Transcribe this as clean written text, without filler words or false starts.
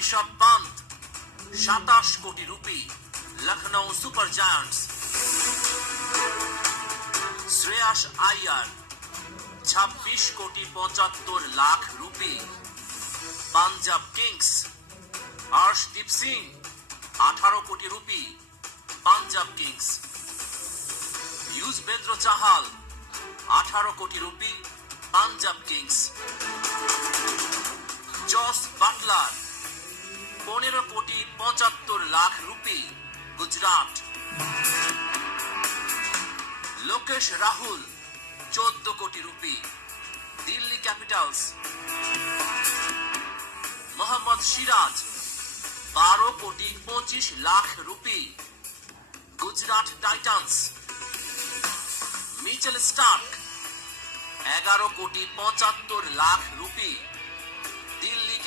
Rishabh Pant 27 crore rupee Lucknow Super Giants. Shreyas Iyer 26 crore 75 lakh rupee Punjab Kings. Harshdeep Singh 18 crore rupee Punjab Kings. Yuzvendra Chahal 18 crore rupee Punjab Kings. Jos Buttler 15 crore 75 lakh rupee Gujarat. Lokesh Rahul 14 crore rupee Delhi Capitals. Mohammed Siraj 12 crore 25 lakh rupee Gujarat Titans. Mitchell Starc 11 crore 75 lakh rupee Delhi